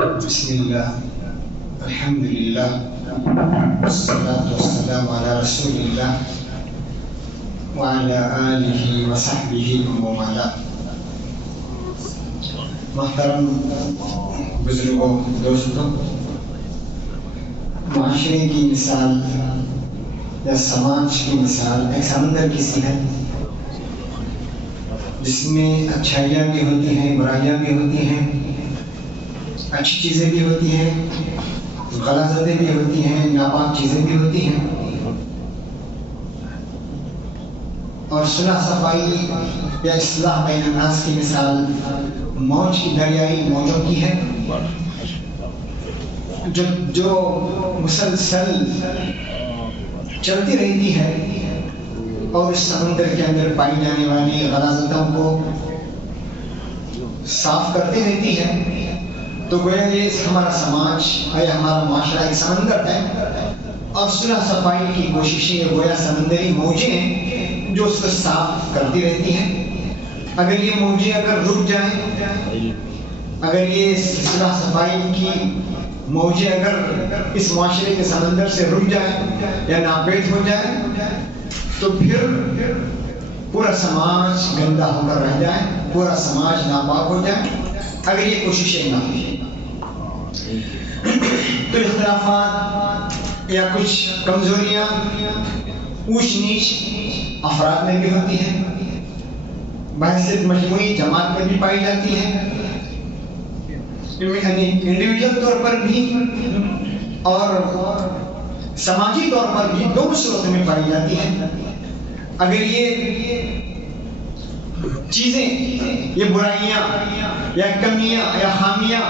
بسم اللہ الحمد للہ والصلاة والسلام علی رسول اللہ وعلی آلہ وصحبہ ومن والاه۔ محترم بزرگوں، دوستوں، معاشرے کی مثال یا سماج کی مثال ایک سمندر کی سی ہے جس میں اچھائیاں بھی ہوتی ہیں، برائیاں بھی ہوتی ہیں، اچھی چیزیں بھی ہوتی ہیں، غلازتیں بھی ہوتی ہیں، ناپاک چیزیں بھی ہوتی ہیں، اور صلح صفائی یا اصلاح بین الناس کی مثال موج کی، دریائی موجوں کی ہے جو مسلسل چلتی رہتی ہے اور اس سمندر کے اندر پائی جانے والی غلاظتوں کو صاف کرتی رہتی ہے۔ تو گویا یہ ہمارا سماج یا ہمارا معاشرہ ایک سمندر ہے، اور صلح صفائی کی کوششیں گویا سمندری موجیں ہیں جو اس کو صاف کرتی رہتی ہیں۔ اگر یہ موجیں رک جائیں، اگر یہ صلح صفائی کی موجیں اگر اس معاشرے کے سمندر سے رک جائیں یا ناپید ہو جائیں تو پھر پورا سماج گندا ہو کر رہ جائے، پورا سماج ناپاک ہو جائے اگر یہ کوششیں نہ ہوں۔ تو اختلافات یا کچھ کمزوریاں، اونچ نیچ افراد میں بھی ہوتی ہیں، بحثیت مجموعی جماعت میں بھی پائی جاتی ہے، انڈیویجل طور پر بھی اور سماجی طور پر بھی، دونوں صورتوں میں پائی جاتی ہے۔ اگر یہ چیزیں، یہ برائیاں یا کمیاں یا خامیاں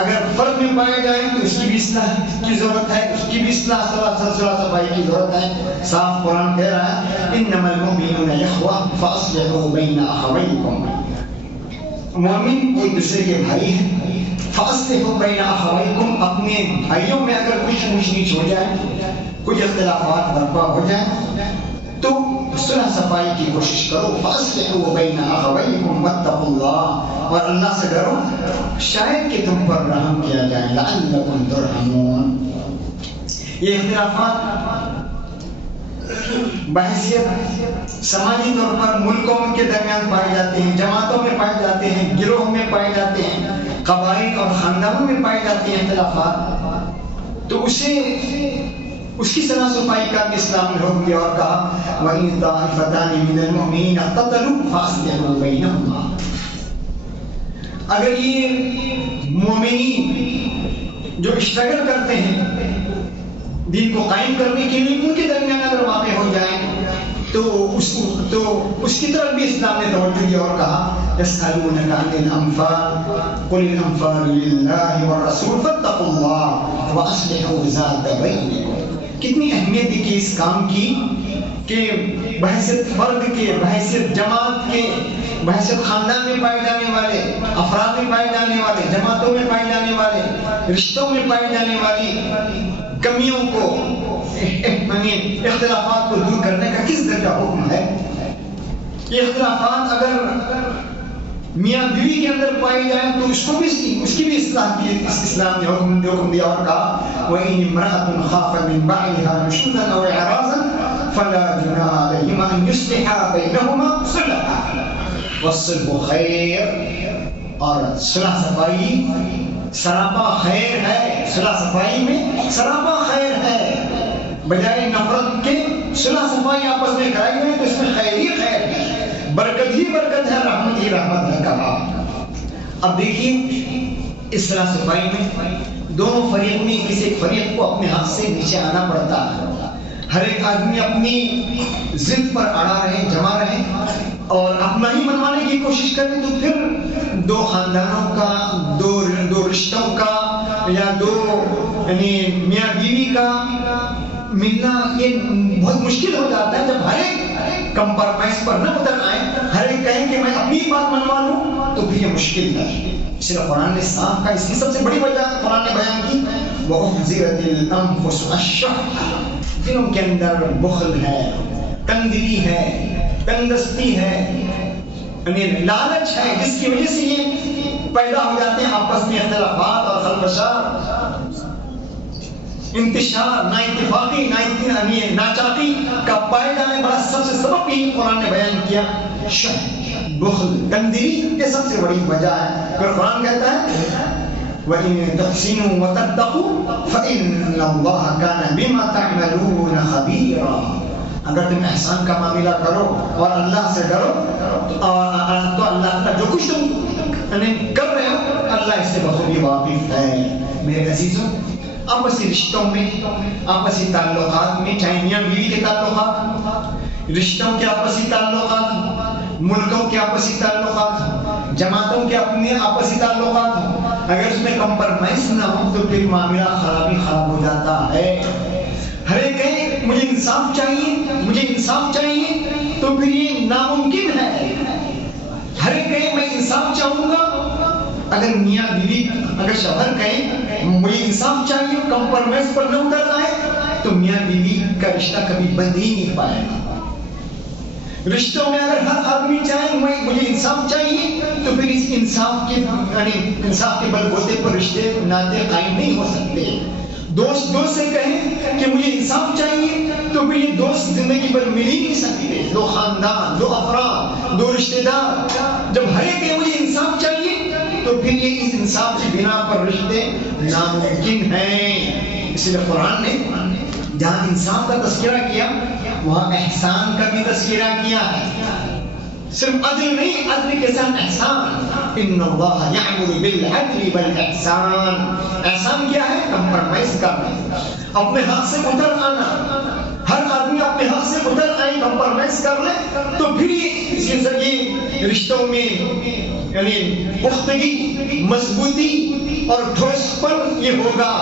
اگر فرد میں پائے جائیں تو اس کی بھی اصلاح کی ضرورت ہے، اس کی بھی اصلاح صلح صفائی کی ضرورت ہے۔ صاف قرآن کہہ رہا ہے انما المؤمنون اخوہ فاصلحوا بین اخویکم، مومن ایک دوسرے کے بھائی ہیں۔ فاصلحوا بین اخویکم، اپنے بھائیوں میں اگر کچھ اونچ نیچ ہو جائے، کچھ اختلافات برپا ہو جائیں تو صلح صفائی کی کوشش کرو۔ فاصلحوا بین اخویکم واتقوا اللہ، اور اللہ سے ڈرو شاید کہ تم پر رحم کیا جائے، لعلکم ترحمون۔ یہ اختلافات بحیثیت سماجی طور پر ملکوں کے درمیان پائے جاتے ہیں، جماعتوں میں پائے جاتے ہیں، گروہوں میں پائے جاتے ہیں، قبائل اور خاندانوں میں پائے جاتے ہیں اختلافات، تو اس کی صلح صفائی کا بھی اسلام نے حکم دیا اور کہا وَإِن طَائِفَتَانِ مِنَ الْمُؤْمِنِينَ اقْتَتَلُوا فَأَصْلِحُوا بَيْنَهُمَا۔ اگر یہ مومنین جو اسٹرگل کرتے ہیں دین کو قائم کرنے کے لیے، ان کے درمیان اگر واقع ہو جائیں تو اس کی طرف بھی اسلام نے توجہ دیا اور کہا يَسْأَلُونَكَ عَنِ الْأَنْفَالِ قُلِ الْأَنْفَالُ لِلَّهِ وَالرَّسُولِ فَاتَّقُوا اللَّهَ وَأَصْلِحُوا ذَاتَ بَيْنِكُمْ۔ کتنی اہمیت دی کہ اس کام کی کہ بحیثیت فرد کے، بحیثیت جماعت کے، بحیثیت خاندان میں پائے جانے والے، افراد میں پائے جانے والے، جماعتوں میں پائے جانے والے، رشتوں میں پائے جانے والی کمیوں کو، اختلافات کو دور کرنے کا کس درجہ حکم ہے۔ یہ اختلافات اگر میاں بیوی کے اندر پائی جائیں تو اس کی بھی اصلاح کی اسلام نے حکم دیا اور کہا وَإِنِ امْرَأَةٌ خَافَتْ مِنْ بَعْلِهَا نُشُوزًا أَوْ إِعْرَاضًا فَلَا جُنَاحَ عَلَيْهِمَا أَنْ يُصْلِحَا بَيْنَهُمَا صُلْحًا وَالصُّلْحُ خَيْرٌ۔ اور صلح صفائی سراپا خیر ہے، صلح صفائی میں سراپا خیر ہے، بجائے نفرت کے صلح صفائی آپس میں کرائی گئی تو اس میں خیر ہی خیر ہے، برکت ہی برکت ہے، رحمت ہی رحمت ہے کہا۔ اب دیکھیے اس صلح صفائی میں دونوں فریق میں کسی ایک فریق کو اپنے حق سے نیچے آنا پڑتا ہے، ہر ایک آدمی اپنی ضد پر اڑا رہے، جمع رہے اور اپنا ہی منوانے کی کوشش کریں تو پھر دو خاندانوں کا، دو رشتوں کا یا دو یعنی میاں بیوی کا ملنا یہ بہت مشکل ہو جاتا ہے جب ہر ایک کمپرومائز پر نہ اتر آئے، ہر ایک کہیں کہ میں اپنی بات منوا لوں تو پھر یہ مشکل ہے۔ اس لیے قرآن نے صاف کا، اس کی سب سے بڑی وجہ قرآن نے بیان کی وَأُحْضِرَتِ الْأَنفُسُ الشُّحَّ، دلوں کے اندر بخل ہے، تنگدلی ہے، تنگدستی ہے، لالچ ہے، جس کی وجہ سے یہ پیدا ہو جاتے ہیں آپس میں اختلافات اور خلفشار، انتشار، نا اتفاقی، ناچاقی کا پائے جانے والا سب سے سبب بھی قرآن نے بیان کیا بخل، گندگی کے سب سے بڑی وجہ ہے۔ پھر قرآن کہتا ہے وَإِن تُحْسِنُوا وَتَتَّقُوا فَإِنَّ اللَّهَ كَانَ بِمَا تَعْمَلُونَ خَبِيرًا۔ اگر تم احسان کا معاملہ کرو اور اللہ سے ڈرو تو اللہ کا جو کچھ تم کر رہے ہو اللہ اس سے بخوبی واقف ہے۔ میرے عزیزوں، آپسی رشتوں میں، آپسی تعلقات میں، چاہے میاں بیوی کے تعلقات، رشتوں کے آپسی تعلقات، ملکوں کے آپسی تعلقات، جماعتوں کے اپنے آپسی تعلقات، اگر اس میں کمپرمائز نہ ہو تو پھر معاملہ خراب ہو جاتا ہے۔ ہر ایک کہے مجھے انصاف چاہیے، مجھے انصاف چاہیے، تو پھر یہ ناممکن ہے۔ ہر ایک کہے میں انصاف چاہوں گا، اگر میاں بیوی، اگر شوہر کہے مجھے انصاف چاہیے، کمپرمائز پر نہ اتر آئے، تو میاں بیوی کا رشتہ کبھی بند ہی نہیں پائے گا۔ رشتوں میں اگر ہر آدمی چاہے مجھے انصاف چاہیے، تو پھر اس انصاف کے بل بوتے پر رشتے ناطے قائم نہیں ہو سکتے۔ دوست سے کہیں کہ مجھے انصاف چاہیے، تو پھر یہ دوست زندگی پر مل ہی نہیں سکتے۔ دو خاندان، دو افراد، دو رشتے دار، جب ہر ایک کہ مجھے انصاف چاہیے تو پھر یہ اس انصاف کی بنا پر رشتے ناممکن ہیں۔ اس لیے قرآن نے جہاں انصاف کا تذکرہ کیا وہاں احسان کا بھی تذکرہ کیا ہے۔ صرف عدل نہیں، عدل کے ساتھ احسان۔ ان اللہ یأمر بالعدل والاحسان۔ احسان کیا ہے؟ کمپرمائز کرنا، اپنے حق سے اتر آنا۔ ہر آدمی اپنے حق سے اتر آئے، کمپرمائز کر لے، تو پھر یہ رشتوں میں پختگی، مضبوطی اور ٹھوس پر یہ ہوگا۔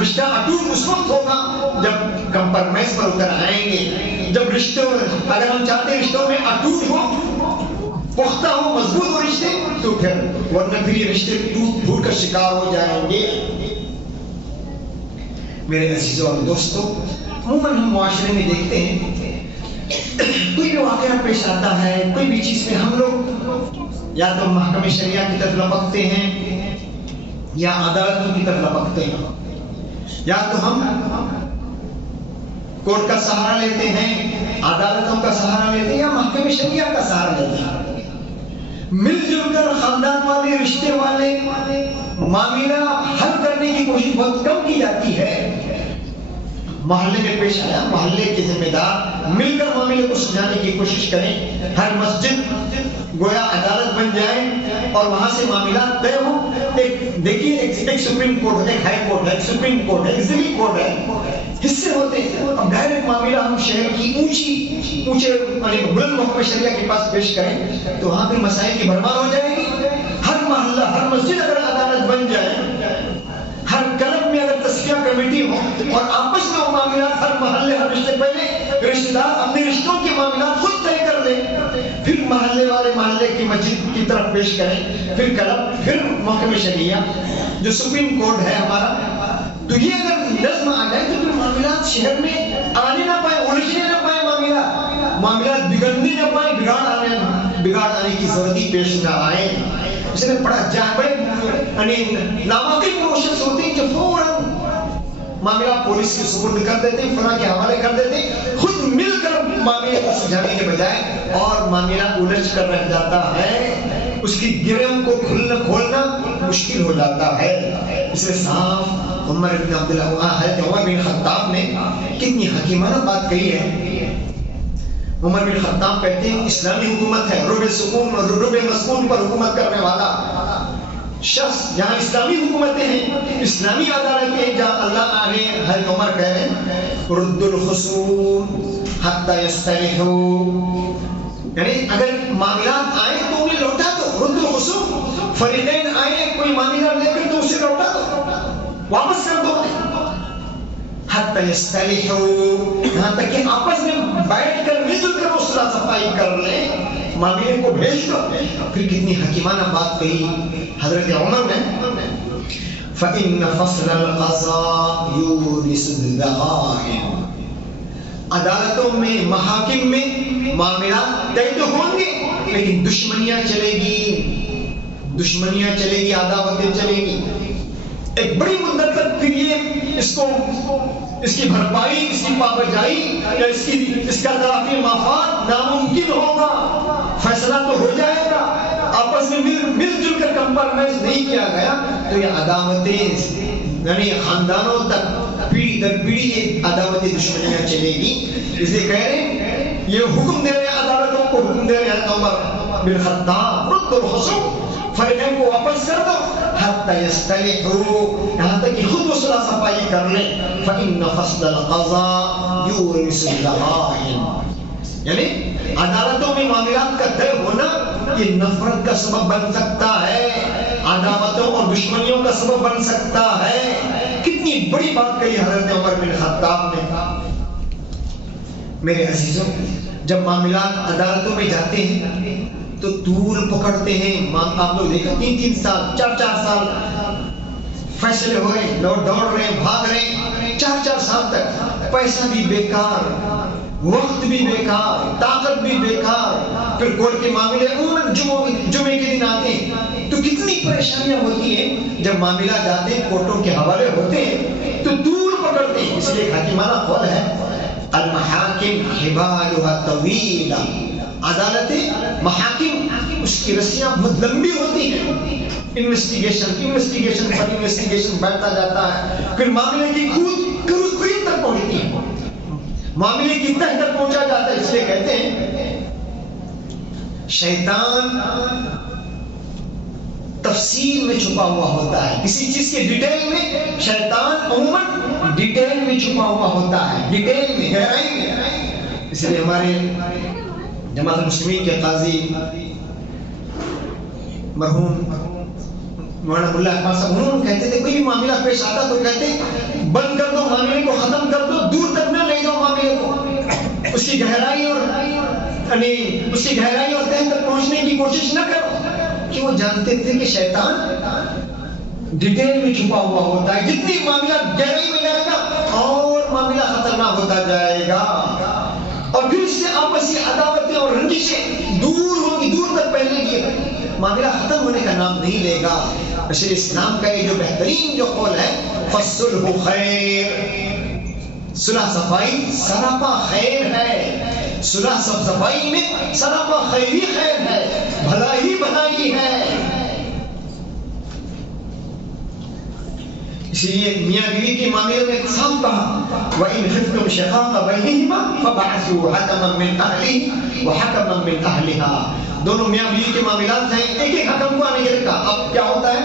رشتہ اٹوٹ اس وقت ہوگا جب کمپرمائز پر اتر آئیں گے۔ جب رشتوں، اگر ہم چاہتے ہیں رشتوں میں اٹوٹ ہو، پختہ ہو، مضبوط ہو رشتے، تو پھر ورنہ پھر یہ رشتے ٹوٹ پھوٹ کر شکار ہو جائیں گے۔ میرے عزیزوں اور دوستوں، عموماً ہم معاشرے میں دیکھتے ہیں کوئی بھی واقعہ پیش آتا ہے، کوئی بھی چیز پہ ہم لوگ یا تو محکمہ شریعہ کی طرف لپکتے ہیں یا عدالتوں کی طرف لپکتے ہیں، یا تو ہم کورٹ کا سہارا لیتے ہیں، عدالتوں کا سہارا لیتے ہیں، یا محکمہ شریعہ کا سہارا لیتے ہیں۔ مل جل کر خاندان والے، رشتے والے معاملہ حل کرنے کی کوشش بہت کم کی جاتی ہے۔ محلے میں پیش آیا، محلے کے ذمہ دار مل کر معاملے کو سلجھانے کی کوشش کریں۔ ہر مسجد گویا عدالت بن جائے اور وہاں سے معاملات طے ہو۔ دیکھیے ایک سپریم کورٹ ہے، ایک ہائی کورٹ ہے، ایک سپریم کورٹ ہے، ایک ضلعی کورٹ ہے، حصے ہوتے ہیں۔ اب ڈائریکٹ معاملہ ہم شہر کی اونچے بلند محکمہ شریعہ کے پاس پیش کریں تو وہاں پہ مسائل کی بھرمار ہو جائے گی۔ ہر محلہ، ہر مسجد اگر عدالت بن جائے، ہر کلب میں اگر تزکیہ کمیٹی ہو اور آپس میں معاملات، ہر محلے، ہر رشتے، پہلے رشتے دار اپنے رشتوں کے معاملات خود طے کر لیں، پھر محلے والے محلے کی مسجد کی طرف پیش کریں، پھر کلب، پھر محکمہ شریعہ جو سپریم کورٹ ہے ہمارا، تو یہ اگر نظم آ جائے تو پھر معاملات شہر میں آنے نہ پائے، الجھنے نہ پائے، معاملات بگڑنے نہ پائے، بگاڑ آنے کی ضرورت ہی پیش نہ آئے۔ اس نے بڑے ناممکن پروسیس ہوتے ہیں جو فوراً معاملہ پولیس کے سپرد کر دیتے ہیں، فلاں کے حوالے کر دیتے ہیں، خود مل کر معاملے کو سلجھانے کے بجائے اور معاملہ الجھ کر رہ جاتا ہے، اس کی گرہ کو کھولنا مشکل ہو جاتا ہے۔ اس لیے صاحب عمر بن حضرت عمر بن خطاب نے کتنی حکیمانہ بات کہی ہے۔ عمر بن خطاب کہتے ہیں اسلامی حکومت ہے، ربع سکون اور ربع مسکون پر حکومت کرنے والا شخص، جہاں اسلامی حکومتیں ہیں، اسلامی عدالتیں ہیں، جہاں اللہ آنے حضرت عمر کہہ رہے ہیں رد الخصوم حتی یستریحوا، یعنی اگر معاملات آئے تو انہیں لوٹا دو، رد الخصوم، فریقین آئے کوئی معاملہ لے کر تو اسے لوٹا دو، واپس کر دو، حتی یستریحوا، یہاں تک کہ آپس میں بیٹھ کر مل جل کر وہ صلاح صفائی کر لیں، معاملے کو بھیج دو۔ پھر کتنی حکیمانہ بات کہی حضرت عمر نے، فَإِنَّ فَصْلَ الْقَضَاءِ يُورِثُ الدَّغَائِنَ، عدالتوں میں، محاکم میں معاملات طے تو ہوں گے لیکن دشمنیاں چلے گی، دشمنیاں چلے گی، عداوتیں چلے گی ایک بڑی مدت تک. پھر یہ اس کی بھرپائی، اس کی پابجائی یا اس کا تلافی مفاد ناممکن ہوگا. فیصلہ تو ہو جائے گا، آپس میں مل جل کر کمپرومائز نہیں کیا گیا تو یہ عداوتیں یعنی خاندانوں تک پیڑھی در پیڑھی یہ عداوتیں دشمنیاں چلے گی. اس لیے کہہ رہے ہیں یہ حکم دے رہے عدالتوں کو، حکم دے رہے عمر بن خطاب رد الخصوم، فریقین کو واپس کر دو حتی یستلحوا، یہاں تک کہ خود وہ صلح صفائی کر لیں. فإن فصل القضاء یورث الضغائن، یعنی عدالتوں میں معاملات کا طے ہونا یہ نفرت کا سبب بن سکتا ہے، عداوتوں اور دشمنیوں کا سبب بن سکتا ہے. کتنی بڑی بات کہی حضرت عمر بن خطاب نے. میرے عزیزوں، جب معاملات عدالتوں میں جاتے ہیں تو طول پکڑتے ہیں. آپ لوگ دیکھو 3 سال 4 سال فیصلے ہو رہے، دوڑ رہے ہیں، بھاگ رہے ہیں 4 سال تک. پیسہ بھی بیکار، وقت بھی بیکار، طاقت بھی بیکار. پھر کورٹ کے معاملے جمعے کے دن آتے ہیں تو کتنی پریشانیاں ہوتی ہیں. جب معاملہ جاتے ہیں کورٹوں کے حوالے ہوتے ہیں تو طول پکڑتے ہیں. اس لیے حکیمانہ قول ہے المحاکم حبالها طویلہ، عدالتیں محاکم اس کی رسیاں بہت لمبی ہوتی ہیں. انویسٹیگیشن پر انویسٹیگیشن بڑھتا جاتا ہے، پھر معاملے کی کھوج تک پہنچتی ہے، معاملے کی تہ تک پہنچا جاتا ہے. اس لیے کہتے ہیں شیطان تفصیل میں چھپا ہوا ہوتا ہے. کسی چیز کے ڈیٹیل میں شیطان عموماً ڈیٹیل میں چھپا ہوا ہوتا ہے، ڈیٹیل میں، گہرائی میں. اس لیے ہمارے جماعت المسلمین کے قاضی مرحوم مولانا ملا اقبال صاحب انہوں کہتے تھے کوئی بھی معاملہ پیش آتا تو کہتے بند کر دو معاملے کو، ختم کر دو، دور تک نہ لے جاؤ معاملے کو. اس کی گہرائی اور تہ تک پہنچنے کی کوشش نہ کرو. کہ وہ جانتے تھے کہ شیطان ڈیٹیل میں چھپا ہوا ہوتا ہے. جتنی معاملہ گہرائی میں جائے گا اور معاملہ خطرناک ہوتا جائے گا، اور پھر اس سے آپسی عداوتیں اور رنجشیں دور ہوگی، دور تک پھیلے گی، معاملہ ختم ہونے کا نام نہیں لے گا. بشر اسلام کا یہ جو بہترین جو قول ہے فالصلح خیر، صلح صفائی سراپا خیر ہے. صلح صفائی میں سراپا خیر ہی خیر ہے، بھلائی بھلائی ہے. اسی لیے میاں بیوی کے معاملے میں صاف کہا وَإِنْ خِفْتُمْ شِقَاقَ بَيْنِهِمَا فَبَعَثُوا حَكَمًا مِنْ أَهْلِهِ وَحَكَمًا مِنْ أَهْلِهَا. دونوں میاں بیوی کے معاملات ہیں، ایک حکم کو آنے کے رکھا. اب کیا ہوتا ہے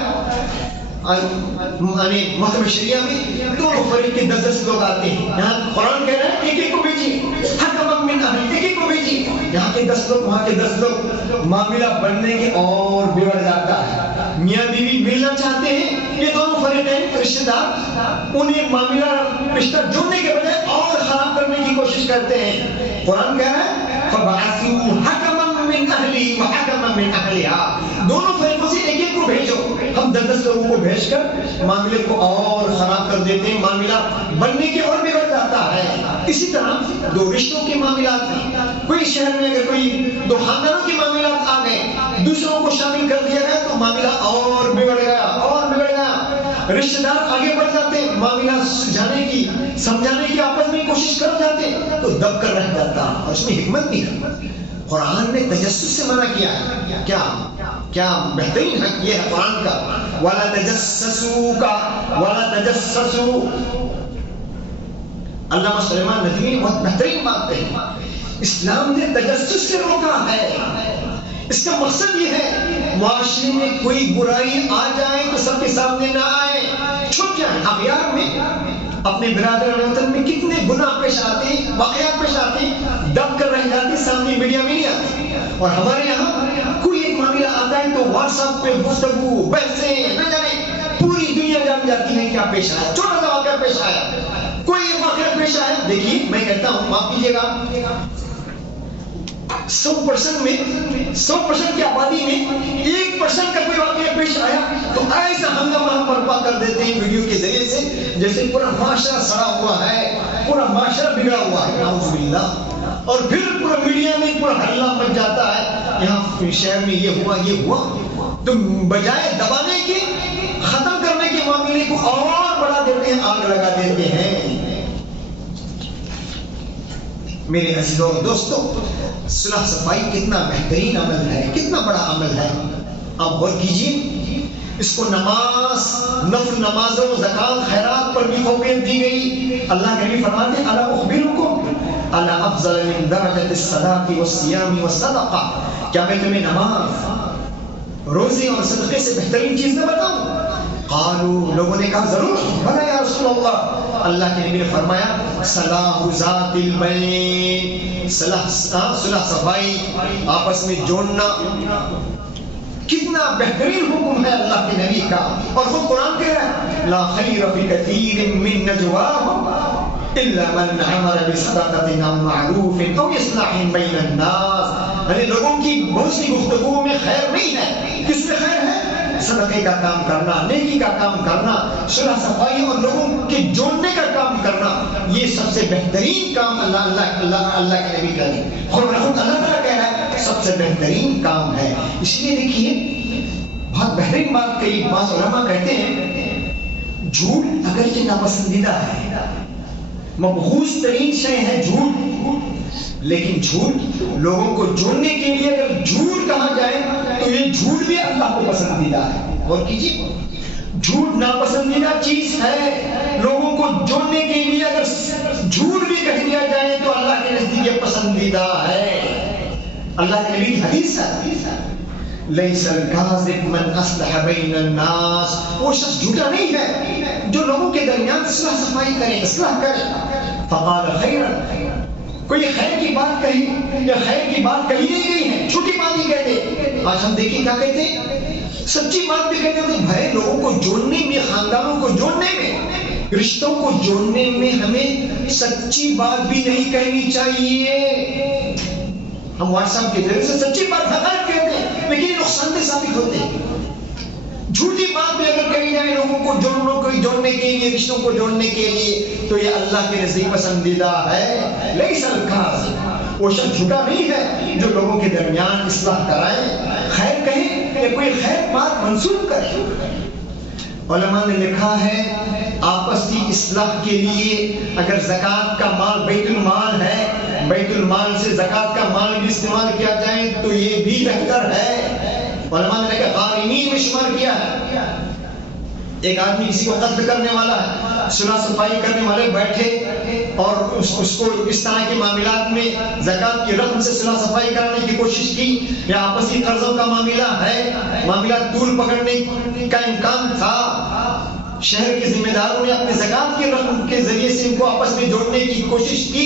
محکمہ شریعہ میں دونوں فریق کے 10 لوگ آتے ہیں. یہاں قرآن کہہ رہا ہے ایک کو بھیجیے، حکمًا مِنْ أَهْلِهِ، ایک کو بھیجیے. یہاں کے 10 لوگ، وہاں کے 10 لوگ، معاملہ بننے کے اور بگڑ جاتا ہے. میاں بیوی ملنا چاہتے ہیں، یہ دونوں فریقین رشتہ دار انہیں معاملہ رشتہ جوڑنے کے بجائے اور خراب کرنے کی کوشش کرتے ہیں. قرآن کہہ رہا ہے فَبَعَثُوا حَكَمًا مِنْ أَهْلِهِ وَحَكَمًا مِنْ أَهْلِهَا. دونوں فریقوں سے ایک کو بھیجو. ہم 10 لوگوں کو بھیج کر معاملے کو اور خراب کر دیتے ہیں، معاملہ بننے کے اور بگڑ جاتا ہے. اسی طرح دو رشتوں کے معاملات میں، کوئی شہر میں اگر کوئی 2 خاندانوں کے معاملات آ گئے، دوسروں کو شامل کر دیا گیا تو معاملہ اور بگڑ گیا، اور بگڑ گیا. رشتہ دار آگے بڑھ جاتے، معاملہ سلجھانے کی، سمجھانے کی آپس میں کوشش کر جاتے تو دب کر رہ جاتا. اور اس میں حکمت بھی ہے. قرآن نے تجسس سے منع کیا ہے. کیا بہترین حق یہ ہے قرآن کا، وَلَا تَجَسَّسُوا کا، وَلَا تَجَسَّسُوا. علامہ سلیمان ندوی نے بہت بہترین بات کہی. اسلام نے تجسس سے روکا ہے. اس کا مقصد یہ ہے معاشرے میں کوئی برائی آ جائے تو سب کے سامنے نہ آئے، چھپ جائیں. اغیار میں اپنے برادر وطن میں کتنے گناہ پیش آتے ہیں، واقعات پیش آتے ہیں، دب کر رہ جاتے ہیں، سامنے میڈیا میں نہیں آتے. اور ہمارے یہاں کوئی ایک معاملہ آتا ہے تو واٹس ایپ پہ گفتگو، بحثیں، نہ جانے پوری دنیا جان جاتی ہے کیا پیش آیا. چھوٹا سا واقعہ پیش آیا، کوئی ایک واقعہ پیش آیا. دیکھیے میں کہتا ہوں، معاف کیجیے گا، 100% میں 100% کی آبادی میں 1% کا کوئی واقعہ پیش آیا تو ایسا ہنگامہ برپا کر دیتے ہیں ویڈیو کے ذریعے سے جیسے پورا معاشرہ سڑا ہوا ہے، پورا معاشرہ بگڑا ہوا ہے. نعوذ باللہ. اور پھر پورا میڈیا میں پورا ہلہ مچ جاتا ہے، یہاں شہر میں یہ ہوا، یہ ہوا. تو بجائے دبانے کے ختم کرنے کے معاملے کو اور بڑھا دیتے ہیں, آگ لگا دیتے ہیں. میرے عزیزوں اور دوستوں, صلح صفائی کتنا بہترین عمل ہے, کتنا بڑا عمل ہے. آپ غور کیجیے, اس کو نماز, نفل نمازوں, زکات, خیرات پر بھی فوقیت دی گئی. اللہ کے نبی فرماتے ہیں, الا اخبرکم الا افضل من درجۃ الصلاۃ والصیام والصدقہ, کیا میں تمہیں نماز, روزے اور صدقے سے بہترین چیز نہ بتاؤں؟ قالوا, لوگوں نے کہا ضرور, بھلا یا رسول اللہ. اللہ کے نبی نے فرمایا, صلاح ذات البین, صلح صفائی, آپس میں جوڑنا. کتنا بہترین حکم ہے اللہ کے نبی کا. اور خود قرآن کہہ رہا ہے, لا خیر فی کثیر من نجواہم الا من امر بصدقۃ او معروف او اصلاح بین الناس. یعنی لوگوں کی بہت سی گفتگو میں خیر نہیں ہے. کس میں خیر ہے؟ صدقے کا کام کرنا, نیکی کا کام کرنا, صلح صفائی اور لوگوں کے جوڑنے کا کام کرنا. یہ سب سے بہترین کام اللہ کے نبی کا ہے. خود اللہ تعالیٰ کہہ رہا ہے سب سے بہترین کام ہے. اس لیے دیکھیے, بہت بہترین بات کہی. بعض علماء کہتے ہیں جھوٹ اگرچہ ناپسندیدہ ہے, مبغوض ترین شے ہے جھوٹ, لیکن جھوٹ لوگوں کو جوڑنے کے لیے اگر جھوٹ کہا جائے تو یہ جھوٹ بھی اللہ کو پسندیدہ ہے. اور کیجیے, جھوٹ ناپسندیدہ چیز ہے, لوگوں کو جوڑنے کے لیے اگر جھوٹ بھی کہہ دیا جائے تو اللہ کے نزدیک یہ پسندیدہ ہے. اللہ کے نبی کی حدیث ہے, لیس الکاذب من اصلح بین الناس, وہ شخص جھوٹا نہیں ہے جو لوگوں کے درمیان صلح صفائی کرے, اصلاح کرے. فقال خیرا, کوئی خیر کی بات کہی یا خیر کی بات کہی نہیں گئی ہے, چھوٹی بات ہی کہتے. آج ہم دیکھیں کیا کہتے ہیں, سچی بات بھی کہتے ہیں. بھائی لوگوں کو جوڑنے میں, خاندانوں کو جوڑنے میں, رشتوں کو جوڑنے میں ہمیں سچی بات بھی نہیں کہنی چاہیے. ہم واٹس ایپ کے ذریعے سے سچی بات حقائق کہتے ہیں, لیکن یہ نقصان دہ ثابت ہوتے ہیں. جھوٹی بات بھی اگر کہی جائے لوگوں کو جوڑنے کے لیے, رشتوں کو جوڑنے کے لیے, تو یہ اللہ کے نزدیک پسندیدہ ہے. لیس الکاذب, وہ شخص جھوٹا نہیں ہے جو لوگوں کے درمیان اصلاح کرائے, خیر کہیں یا کوئی خیر بات منسوخ کرے. علماء نے لکھا ہے آپس کی اصلاح کے لیے اگر زکوٰۃ کا مال بیت المال ہے, بیت المال سے زکوٰۃ کا مال بھی استعمال کیا جائے تو یہ بھی بہتر ہے. علماء نے کہا غارمین میں شمار کیا ہے. ایک آدمی کسی کو قتل کرنے والا ہے, صلح صفائی کرنے والے بیٹھے اور اس کو اس طرح کے معاملات میں زکوٰۃ کی رقم سے صلح صفائی کرانے کی کوشش کی, یا آپسی قرضوں کا معاملہ ہے, معاملات طول پکڑنے کا امکان تھا, شہر کے ذمہ داروں نے اپنے زکوٰۃ کی رقم کے ذریعے سے ان کو آپس میں جوڑنے کی کوشش کی,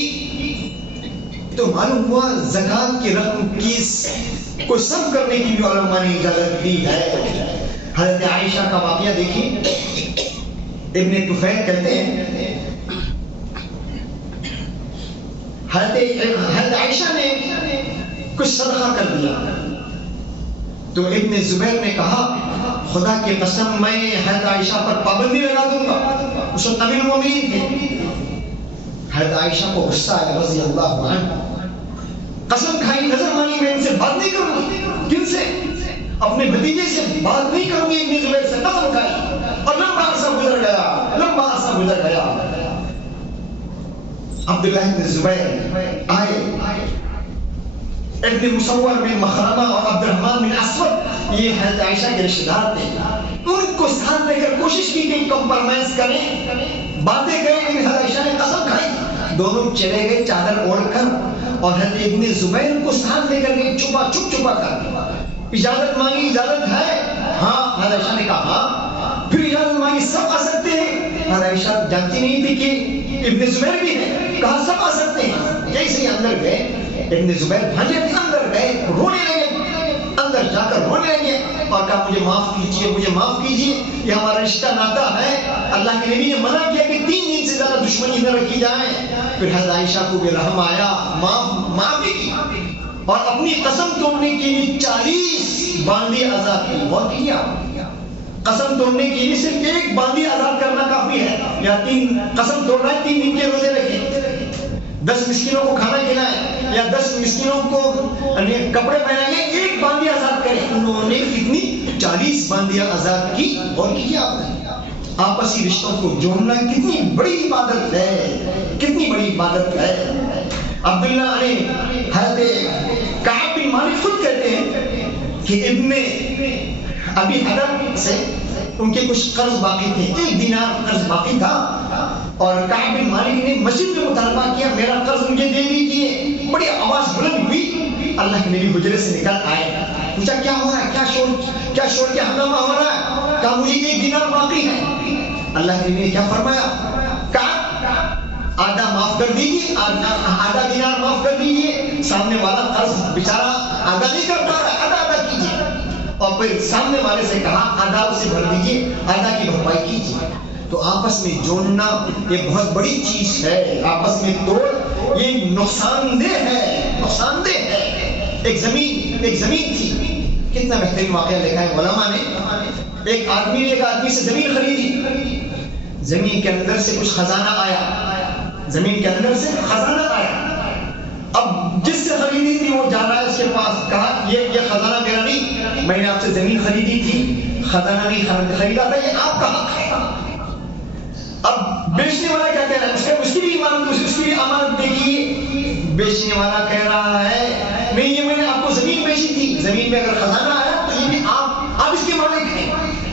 تو معلوم ہوا زکوٰۃ کی رقم کی کو سم کرنے کی بھی علماء نے اجازت دی ہے. حضرت عائشہ کا واقعہ دیکھیے, ابن طفیل کہتے ہیں حضرت عائشہ نے کچھ صدقہ کر دیا, تو ابن زبیر نے کہا خدا کی قسم میں حضرت عائشہ پر پابندی لگا دوں گا. اس وقت امیر المومنین تھے. حضرت عائشہ کو غصہ آیا رضی اللہ عنہ, قسم کھائی, نظر مانی, میں ان سے بات نہیں کروں گی. کن سے؟ اپنے بھتیجے سے بات نہیں کروں گی. ابن زبیر سے قسم کھائی, اور لمبا عرصہ گزر گیا. عبداللہ بن زبیر آئے, ابن مصور بن مخرمہ اور عبد الرحمن بن اسود, یہ حضرت عائشہ کے رشتہ دار تھے. ان کو ساتھ لے کر کوشش کی کہ کمپرومائز کریں, باتیں کریں, لیکن حضرت عائشہ نے قسم کھائی. دونوں چلے گئے چادر اوڑھ کر, اور حضرت ابن زبیر کو ساتھ لے کر گئے چھپا کر. اجازت مانگی, اجازت ہے؟ ہاں. حضرت عائشہ نے کہا ہاں. پھر اجازت مانگی, سب آ سکتے ہیں؟ حضرت عائشہ جانتی نہیں تھی کہ ابن زبیر بھی ہے, کہا سب آ سکتے ہیں. جیسے ہی اندر گئے, ابن زبیر بھاگے اندر گئے, رونے لگے, اندر جا کر رونے لگے اور کہا مجھے معاف کیجیے, یہ ہمارا رشتہ ناتا ہے. اللہ کے نبی نے منع کیا کہ 3 دن سے زیادہ دشمنی نہ رکھی جائے. پھر حضرت عائشہ کو بھی رحم آیا, معافی کی, اور اپنی قسم توڑنے کے لیے 40 باندی آزاد کی. غور کیا, قسم توڑنے کے لیے صرف 1 باندی آزاد کرنا کافی ہے. یا 3 قسم توڑ رہا ہے, 3 دن کے روزے رکھے, 10 مسکینوں کو کھانا کھلائے, یا 10 مسکینوں کو کپڑے پہنائیں, 1 باندی آزاد کریں. انہوں نے کتنی 40 بندیاں آزاد کی. غور کیجیے آپ آپسی رشتوں کو جوڑنا کتنی بڑی عبادت ہے, کتنی بڑی عبادت ہے. عبداللہ نے حضرت کعب بن مالک خود کہتے ہیں کہ ابن ابی حدب سے ان کے کچھ قرض باقی تھے, 1 دینار قرض باقی تھا, اور کعب بن مالک نے مسجد میں مطالبہ کیا میرا قرض مجھے دے دیجیے. بڑی آواز بلند ہوئی, اللہ کے نبی حجرے سے نکل آئے, پوچھا کیا ہو رہا ہے, کیا شور کیا ہنگامہ ہو رہا ہے؟ کہا مجھے 1 دینار باقی ہے. اللہ کے نبی نے کیا فرمایا, کعب آدھا معاف کر دیجیے, آدھا دینار معاف کر دیجیے. سامنے والا قرض بیچارہ آدھا نہیں کر پا رہا, آدھا کیجیے. اور پھر سامنے والے سے کہا آدھا اسے بھر دیجیے, آدھا کی بھرپائی کیجیے. تو آپس میں جوڑنا یہ بہت بڑی چیز ہے. آپس میں توڑ یہ نقصان دہ ہے, نقصان دہ ہے. ایک زمین تھی, کتنا بہترین واقعہ لکھا ہے علماء نے. ایک آدمی سے زمین خریدی, زمین کے اندر سے کچھ خزانہ آیا, زمین کے اندر سے خزانہ آیا. اب جس سے خریدی تھی وہ جا رہا ہے اس کے پاس, کہا یہ خزانہ میرا نہیں, میں نے آپ سے زمین خریدی تھی, خزانہ نہیں خریدا تھا, یہ آپ کا حق ہے. اب بیچنے والا کیا کہہ رہا ہے, اس کی بھی امانت دیکھیے. بیچنے والا کہہ رہا ہے نہیں, یہ میں نے آپ کو زمین بیچی تھی, زمین میں اگر خزانہ آیا تو یہ بھی آپ اس کے مالک ہیں.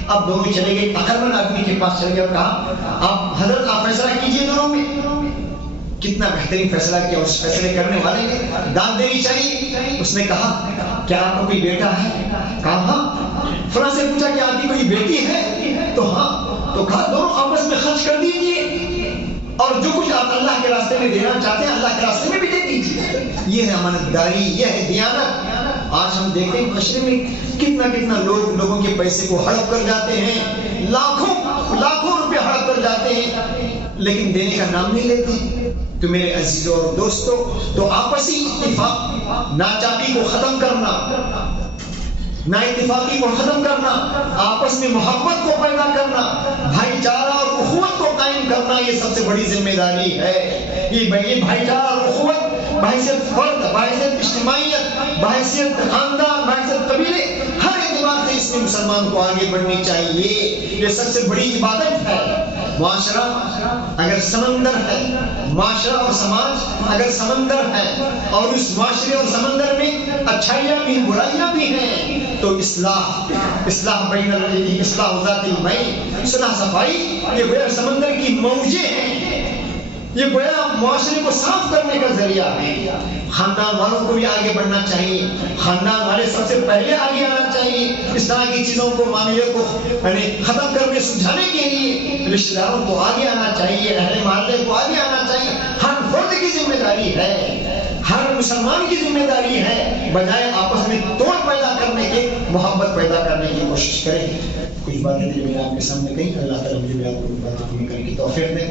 اب دونوں چلے گئے, عقلمند آدمی کے پاس چلے گئے اور کہا آپ حضرت آپ فیصلہ کیجیے دونوں میں. کتنا بہترین فیصلہ کیا اس فیصلے کرنے والے نے, داد دینی چاہیے. اس نے کہا کیا آپ کا کوئی بیٹا ہے؟ کہا ہاں. فلاں سے پوچھا کہ آپ کی کوئی بیٹی ہے؟ تو ہاں. تو کہا دونوں آپس میں خرچ کر دیجیے, اور جو کچھ آپ اللہ کے راستے میں دینا چاہتے ہیں اللہ کے راستے میں بھی دے دیجیے. یہ ہے امانت داری, یہ ہے دیانت. آج ہم دیکھتے ہیں معاشرے میں کتنا لوگوں کے پیسے کو ہڑپ کر جاتے ہیں, لاکھوں روپے ہڑپ کر جاتے ہیں, لیکن دینے کا نام نہیں لیتے. تو میرے عزیزوں اور دوستوں, تو آپسی اتفاق, ناچاکی کو ختم کرنا, نا اتفاقی کو ختم کرنا, آپس میں محبت کو پیدا کرنا, بھائی چارہ اور اخوت کو قائم کرنا, یہ سب سے بڑی ذمہ داری ہے. یہ بھائی چارہ اور اخوت بحیثیت فرد, بحیثیت اجتماعیت, بحیثیت خاندان, بحیثیت قبیلے, ہر اعتبار سے اس میں مسلمان کو آگے بڑھنی چاہیے. یہ سب سے بڑی عبادت ہے. معاشرہ اگر سمندر ہے, معاشرہ اور سماج اگر سمندر ہے, اور اس معاشرے اور سمندر میں اچھائیاں بھی ہیں برائیاں بھی ہیں, تو اصلاح بین اصلاح ذات البین, صلح صفائی, یہ گویا سمندر کی موجیں ہیں, یہ گویا معاشرے کو صاف کرنے کا ذریعہ ہے. خاندان والوں کو بھی آگے بڑھنا چاہیے, خاندان والے سب سے پہلے آگے آنا چاہیے. اس طرح کی چیزوں کو, معاملے کو ختم کرنے سمجھانے کے لیے رشتہ داروں کو آگے آنا چاہیے, اہل محلے کو آگے آنا چاہیے. ہر فرد کی ذمہ داری ہے, ہر مسلمان کی ذمہ داری ہے, بجائے آپس میں توڑ پیدا کرنے کے محبت پیدا کرنے کی کوشش کریں. کچھ باتیں میں آپ کے سامنے کہیں, اللہ تعالیٰ مجھے بھی آپ کو باتیں کرنے کی توفیق دے.